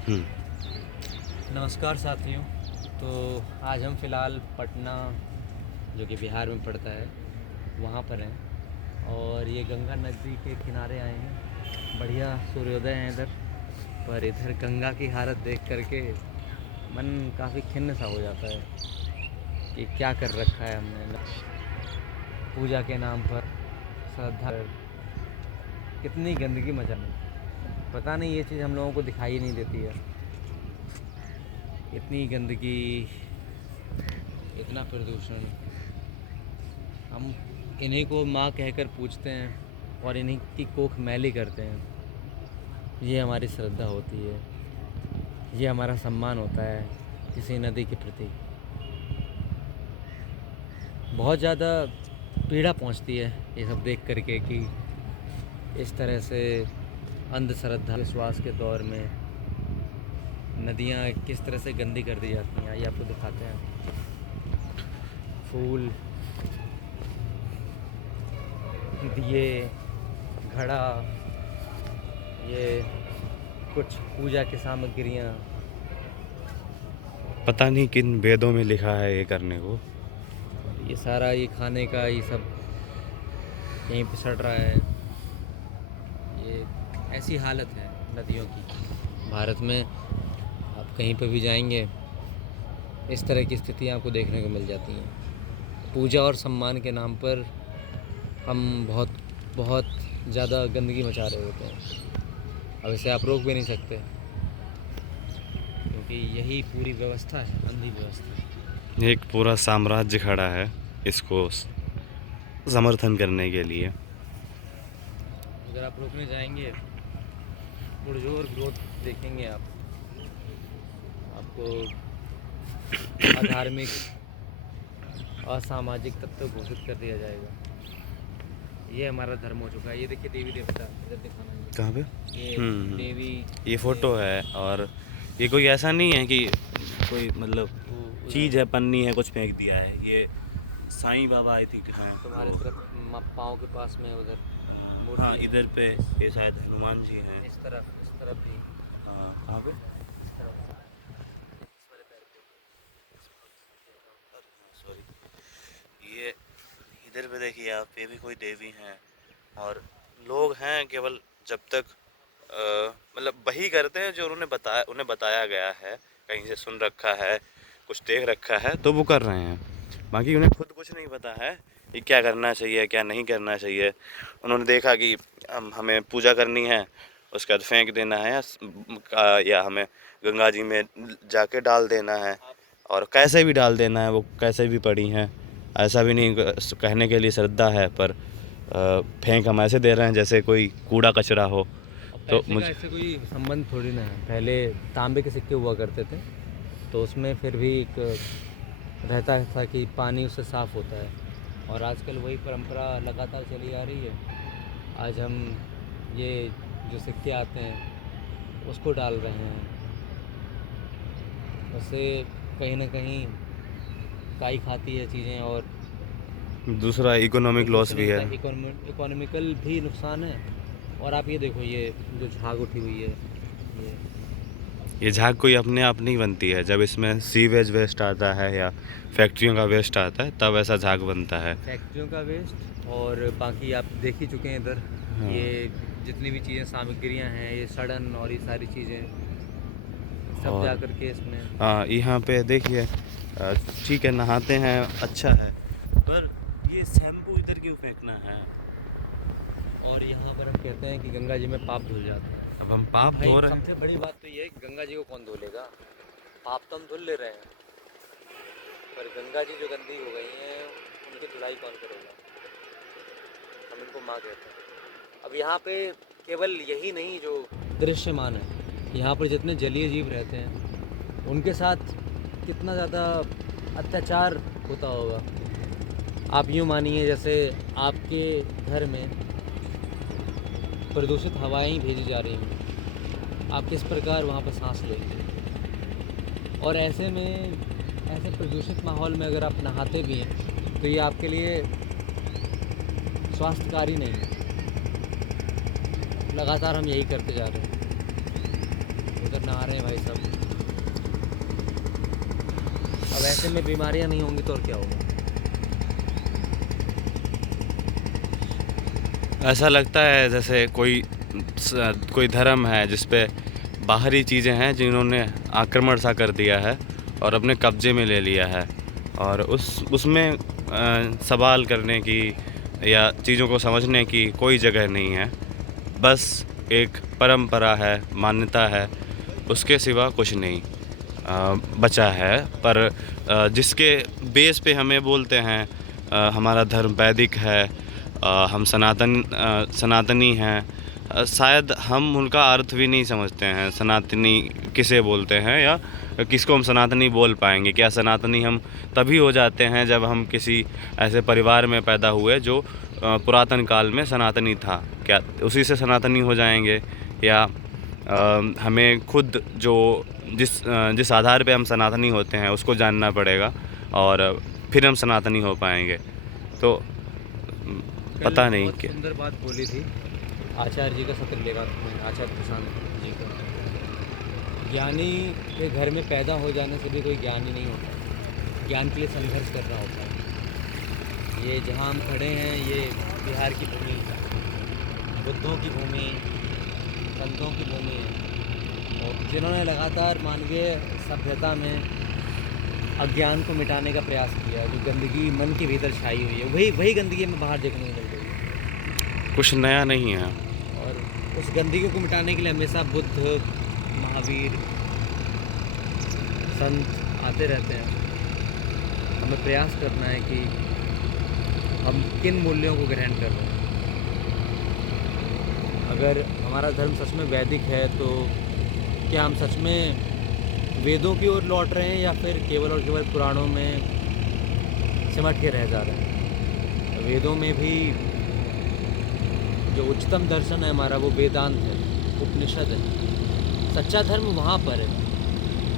हम्म। नमस्कार साथियों। तो आज हम फ़िलहाल पटना, जो कि बिहार में पड़ता है, वहाँ पर हैं और ये गंगा नदी के किनारे आए हैं। बढ़िया सूर्योदय है इधर, पर इधर गंगा की हालत देख करके मन काफ़ी खिन्न सा हो जाता है कि क्या कर रखा है हमने। पूजा के नाम पर, श्रद्धा पर कितनी गंदगी मचानी। पता नहीं ये चीज़ हम लोगों को दिखाई नहीं देती है। इतनी गंदगी, इतना प्रदूषण। हम इन्हीं को माँ कहकर पूछते हैं और इन्हीं की कोख मैली करते हैं। ये हमारी श्रद्धा होती है, ये हमारा सम्मान होता है किसी नदी के प्रति। बहुत ज़्यादा पीड़ा पहुंचती है ये सब देख करके कि इस तरह से अंधश्रद्धा विश्वास के दौर में नदियाँ किस तरह से गंदी कर दी जाती हैं। ये आपको दिखाते हैं। फूल, दिए, घड़ा, ये कुछ पूजा की सामग्रियाँ। पता नहीं किन वेदों में लिखा है ये करने को। ये सारा ये खाने का ये सब यहीं पे सड़ रहा है। ये ऐसी हालत है नदियों की भारत में। आप कहीं पर भी जाएंगे, इस तरह की स्थितियाँ आपको देखने को मिल जाती हैं। पूजा और सम्मान के नाम पर हम बहुत बहुत ज़्यादा गंदगी मचा रहे होते हैं। अब इसे आप रोक भी नहीं सकते, क्योंकि यही पूरी व्यवस्था है, अंधी व्यवस्था। एक पूरा साम्राज्य खड़ा है इसको समर्थन करने के लिए। अगर आप रोकने जाएंगे, पुरजोर ग्रोथ देखेंगे आप। आपको अधार्मिक, असामाजिक तत्व घोषित कर दिया जाएगा। ये हमारा धर्म हो चुका है। ये देखिए देवी देवता, इधर दिखाना है। कहाँ पे? ये देवी, ये फोटो है और ये कोई ऐसा नहीं है कि कोई मतलब वो चीज़ उधर है, पन्नी है, कुछ फेंक दिया है। ये साईं बाबा आई थिंक हैं तुम्हारे तरफ पाँव के पास में उधर मूर्ति हाँ, है। इधर पे ये शायद हनुमान जी हैं। इस तरफ भी, हाँ, कहाँ पे? इस तरफ, इस वाले पैर पे। सॉरी, ये इधर पे देखिए आप, ये भी कोई देवी हैं और लोग हैं केवल जब तक मतलब वही करते हैं जो उन्हें बताया गया है, कहीं से सुन रखा है, कुछ देख रखा है तो वो कर रहे हैं। बाकी उन्हें खुद कुछ नहीं पता है कि क्या करना चाहिए क्या नहीं करना चाहिए। उन्होंने देखा कि हमें पूजा करनी है, उसके बाद फेंक देना है या हमें गंगा जी में जाके डाल देना है, और कैसे भी डाल देना है, वो कैसे भी पड़ी हैं। ऐसा भी नहीं कहने के लिए श्रद्धा है, पर फेंक हम ऐसे दे रहे हैं जैसे कोई कूड़ा कचरा हो। अब तो पैसे का मुझे ऐसे कोई संबंध थोड़ी ना है। पहले तांबे के सिक्के हुआ करते थे, तो उसमें फिर भी एक रहता था कि पानी उससे साफ़ होता है। और आजकल वही परंपरा लगातार चली आ रही है। आज हम ये जो सिक्के आते हैं उसको डाल रहे हैं। उससे कहीं ना कहीं काई खाती है चीज़ें, और दूसरा इकोनॉमिक लॉस प्रदूषण भी है। होता है। इकोनॉमिकल भी नुकसान है। और आप ये देखो, ये जो झाग उठी हुई है, ये ये झाग कोई अपने आप नहीं बनती है, जब इसमें सीवेज वेस्ट आता है या फैक्ट्रियों का वेस्ट आता है तब ऐसा झाग बनता है। फैक्ट्रियों का वेस्ट, और बाकी आप देख ही चुके हैं इधर। हाँ। ये जितनी भी चीज़ें, सामग्रियां हैं, ये सड़न और ये सारी चीज़ें सब जा और कर के इसमें। हाँ, यहाँ पे देखिए ठीक है, नहाते हैं, अच्छा है, पर ये शैम्पू इधर क्यों फेंकना है? और यहाँ पर हम कहते हैं कि गंगा जी में पाप धुल जाता है। अब हम अब पाप भाई धो रहे हैं। सबसे बड़ी बात तो ये है कि गंगा जी को कौन धुलेगा। पाप तो हम धुल ले रहे हैं, पर गंगा जी जो गंदी हो गई हैं उनकी धुलाई कौन करेगा। हम इनको माँ कहते हैं। अब यहाँ पे केवल यही नहीं जो दृश्यमान है, यहाँ पर जितने जलीय जीव रहते हैं उनके साथ कितना ज़्यादा अत्याचार होता होगा। आप यूँ मानिए जैसे आपके घर में प्रदूषित हवाएं भेजी जा रही हैं, आप किस प्रकार वहाँ पर सांस लेंगे। और ऐसे में, ऐसे प्रदूषित माहौल में अगर आप नहाते भी हैं तो ये आपके लिए स्वास्थ्यकारी नहीं है। लगातार हम यही करते जा रहे हैं, उधर नहा नहा रहे हैं भाई सब। अब ऐसे में बीमारियां नहीं होंगी तो और क्या होगा। ऐसा लगता है जैसे कोई धर्म है जिस पे बाहरी चीज़ें हैं जिन्होंने आक्रमण सा कर दिया है और अपने कब्जे में ले लिया है, और उसमें सवाल करने की या चीज़ों को समझने की कोई जगह नहीं है। बस एक परंपरा है, मान्यता है, उसके सिवा कुछ नहीं बचा है। पर जिसके बेस पे हमें बोलते हैं हमारा धर्म वैदिक है, हम सनातनी हैं, शायद हम उनका अर्थ भी नहीं समझते हैं। सनातनी किसे बोलते हैं या किसको हम सनातनी बोल पाएंगे? क्या सनातनी हम तभी हो जाते हैं जब हम किसी ऐसे परिवार में पैदा हुए जो पुरातन काल में सनातनी था? क्या उसी से सनातनी हो जाएंगे? या हमें खुद जिस आधार पे हम सनातनी होते हैं उसको जानना पड़ेगा और फिर हम सनातनी हो पाएंगे। तो पता नहीं बहुत क्या। सुंदर बात बोली थी आचार्य जी का सत्र लेगा मैंने, आचार्य प्रशांत जी का। ज्ञानी के घर में पैदा हो जाने से भी कोई ज्ञानी नहीं होता, ज्ञान के लिए संघर्ष करना होता है। ये जहाँ हम खड़े हैं ये बिहार की भूमि, बुद्धों की भूमि, संतों की भूमि है, और जिन्होंने लगातार मानवीय सभ्यता में अज्ञान को मिटाने का प्रयास किया। जो गंदगी मन के भीतर छाई हुई है वही गंदगी हमें बाहर देखने को मिल रही है। कुछ नया नहीं है। और उस गंदगी को मिटाने के लिए हमेशा बुद्ध, महावीर, संत आते रहते हैं। हमें प्रयास करना है कि हम किन मूल्यों को ग्रहण कर रहे हैं। अगर हमारा धर्म सच में वैदिक है तो क्या हम सच में वेदों की ओर लौट रहे हैं या फिर केवल और केवल पुराणों में सिमट के रह जा रहे हैं? वेदों में भी जो उच्चतम दर्शन है हमारा वो वेदांत है, उपनिषद है। सच्चा धर्म वहाँ पर है।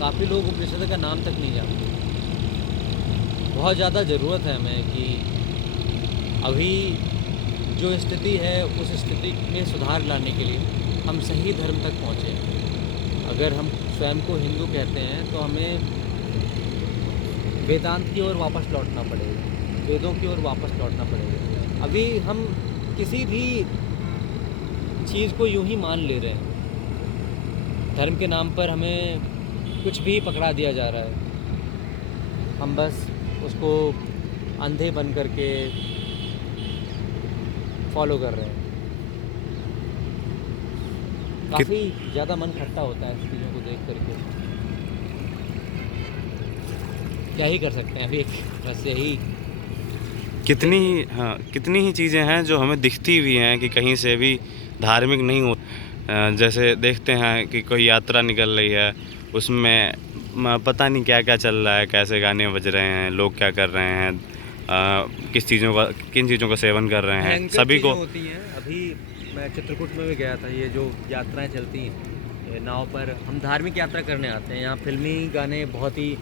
काफ़ी लोग उपनिषद का नाम तक नहीं जानते। बहुत ज़्यादा ज़रूरत है हमें कि अभी जो स्थिति है उस स्थिति में सुधार लाने के लिए हम सही धर्म तक पहुँचें। अगर हम स्वयं को हिंदू कहते हैं तो हमें वेदांत की ओर वापस लौटना पड़ेगा, वेदों की ओर वापस लौटना पड़ेगा। अभी हम किसी भी चीज़ को यूं ही मान ले रहे हैं। धर्म के नाम पर हमें कुछ भी पकड़ा दिया जा रहा है, हम बस उसको अंधे बन करके फॉलो कर रहे हैं। काफ़ी ज़्यादा मन खट्टा होता है इस चीज़ों को देख करके। क्या ही कर सकते हैं अभी, बस यही। कितनी ही चीज़ें हैं जो हमें दिखती भी हैं कि कहीं से भी धार्मिक नहीं हो। जैसे देखते हैं कि कोई यात्रा निकल रही है, उसमें पता नहीं क्या क्या चल रहा है, कैसे गाने बज रहे हैं, लोग क्या कर रहे हैं, किन चीज़ों का सेवन कर रहे हैं, सभी को होती हैं। अभी मैं चित्रकूट में भी गया था। ये जो यात्राएं चलती हैं नाव पर, हम धार्मिक यात्रा करने आते हैं। यहाँ फिल्मी गाने बहुत ही,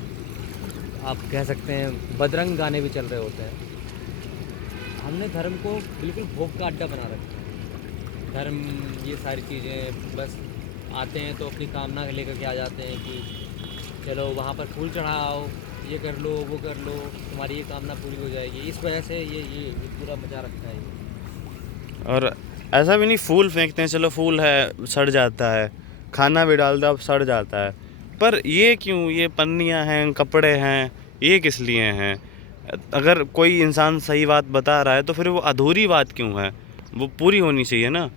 आप कह सकते हैं बदरंग गाने भी चल रहे होते हैं। हमने धर्म को बिल्कुल भोग का अड्डा बना रखा है। धर्म ये सारी चीज़ें बस आते हैं तो अपनी कामना लेकर के आ जाते हैं कि चलो वहाँ पर फूल चढ़ाओ, ये कर लो, वो कर लो, तुम्हारी ये कामना पूरी हो जाएगी। इस वजह से ये पूरा मचा रखता है। और ऐसा भी नहीं, फूल फेंकते हैं, चलो फूल है सड़ जाता है, खाना भी डाल दो अब सड़ जाता है, पर ये क्यों? ये पन्नियाँ हैं, कपड़े हैं, ये किस लिए हैं? अगर कोई इंसान सही बात बता रहा है तो फिर वो अधूरी बात क्यों है? वो पूरी होनी चाहिए ना।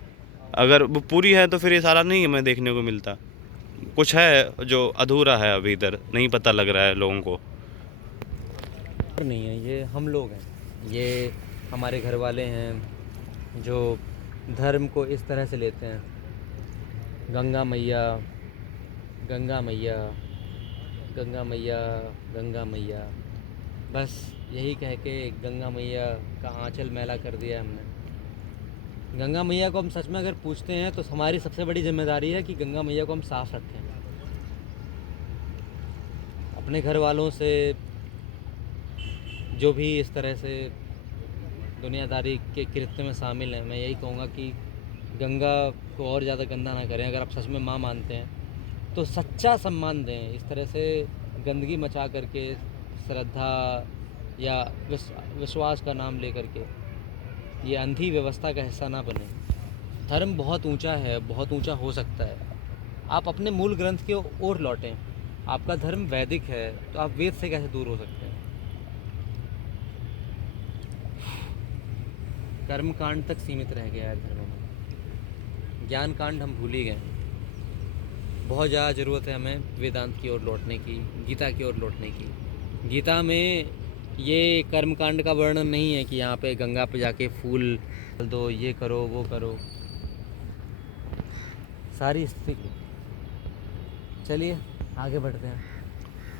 अगर वो पूरी है तो फिर ये सारा नहीं हमें देखने को मिलता। कुछ है जो अधूरा है, अभी इधर नहीं पता लग रहा है लोगों को। नहीं है, ये हम लोग हैं, ये हमारे घर वाले हैं जो धर्म को इस तरह से लेते हैं। गंगा मैया, गंगा मैया, गंगा मैया, गंगा मैया, बस यही कह के गंगा मैया का आंचल मैला कर दिया हमने। गंगा मैया को हम सच में अगर पूछते हैं तो हमारी सबसे बड़ी जिम्मेदारी है कि गंगा मैया को हम साफ़ रखें। अपने घर वालों से जो भी इस तरह से दुनियादारी के कृत्य में शामिल हैं, मैं यही कहूँगा कि गंगा को और ज़्यादा गंदा ना करें। अगर आप सच में माँ मानते हैं तो सच्चा सम्मान दें। इस तरह से गंदगी मचा करके श्रद्धा या विश्वास का नाम लेकर के ये अंधी व्यवस्था का हिस्सा ना बने। धर्म बहुत ऊंचा है, बहुत ऊंचा हो सकता है। आप अपने मूल ग्रंथ की ओर लौटें। आपका धर्म वैदिक है तो आप वेद से कैसे दूर हो सकते हैं? कर्म कांड तक सीमित रह गया है धर्म में, ज्ञान कांड हम भूल ही गए। बहुत ज़्यादा ज़रूरत है हमें वेदांत की ओर लौटने की, गीता की ओर लौटने की। गीता में ये कर्म कांड का वर्णन नहीं है कि यहाँ पे गंगा पे जाके फूल दो, ये करो वो करो, सारी स्थिति। चलिए आगे बढ़ते हैं।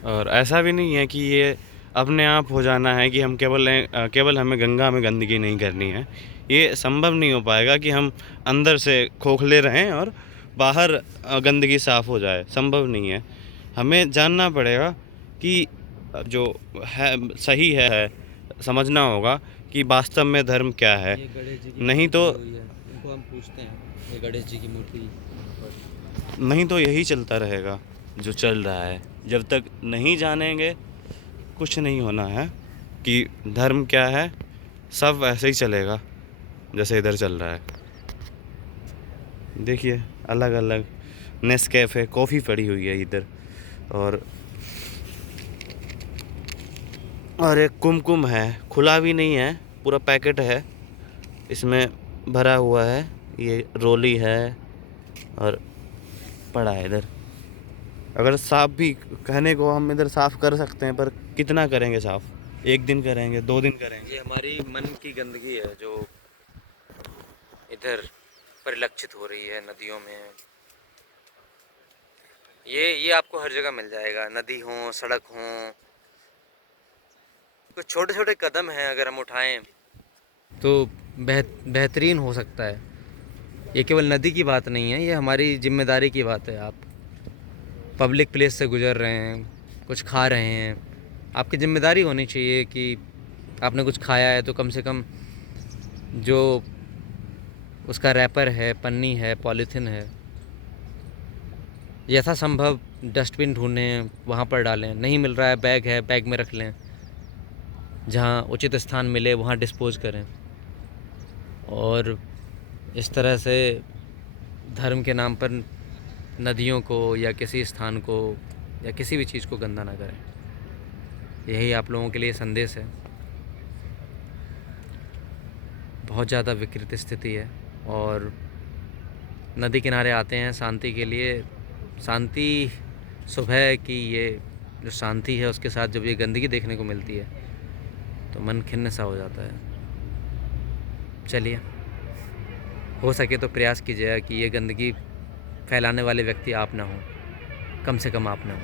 और ऐसा भी नहीं है कि ये अपने आप हो जाना है कि हम केवल हमें गंगा में गंदगी नहीं करनी है। ये संभव नहीं हो पाएगा कि हम अंदर से खोखले रहें और बाहर गंदगी साफ़ हो जाए, संभव नहीं है। हमें जानना पड़ेगा कि जो है सही है, समझना होगा कि वास्तव में धर्म क्या है। ये गणेश जी की नहीं मूर्ति तो पड़ी हुई है, इनको हम पूछते हैं। ये गणेश जी की मूर्ति नहीं तो यही चलता रहेगा जो चल रहा है। जब तक नहीं जानेंगे कुछ नहीं होना है कि धर्म क्या है। सब ऐसे ही चलेगा जैसे इधर चल रहा है। देखिए अलग अलग नेस्कैफ़े कॉफ़ी पड़ी हुई है इधर, और एक कुमकुम है, खुला भी नहीं है, पूरा पैकेट है, इसमें भरा हुआ है। ये रोली है और पड़ा है इधर। अगर साफ़ भी कहने को हम इधर साफ़ कर सकते हैं, पर कितना करेंगे साफ़? एक दिन करेंगे, 2 दिन करेंगे। ये हमारी मन की गंदगी है जो इधर परिलक्षित हो रही है नदियों में। ये आपको हर जगह मिल जाएगा, नदी हो, सड़क हो। कुछ छोटे छोटे कदम हैं अगर हम उठाएं तो बेहतरीन हो सकता है। ये केवल नदी की बात नहीं है, ये हमारी जिम्मेदारी की बात है। आप पब्लिक प्लेस से गुजर रहे हैं, कुछ खा रहे हैं, आपकी जिम्मेदारी होनी चाहिए कि आपने कुछ खाया है तो कम से कम जो उसका रैपर है, पन्नी है, पॉलीथीन है, यथासंभव डस्टबिन ढूंढें, वहाँ पर डालें। नहीं मिल रहा है, बैग है, बैग में रख लें, जहाँ उचित स्थान मिले वहाँ डिस्पोज़ करें। और इस तरह से धर्म के नाम पर नदियों को या किसी स्थान को या किसी भी चीज़ को गंदा ना करें। यही आप लोगों के लिए संदेश है। बहुत ज़्यादा विकृत स्थिति है और नदी किनारे आते हैं शांति के लिए। शांति सुबह की ये जो शांति है, उसके साथ जब ये गंदगी देखने को मिलती है तो मन खिन्न सा हो जाता है। चलिए, हो सके तो प्रयास कीजिएगा कि ये गंदगी फैलाने वाले व्यक्ति आप ना हो, कम से कम आप ना हो।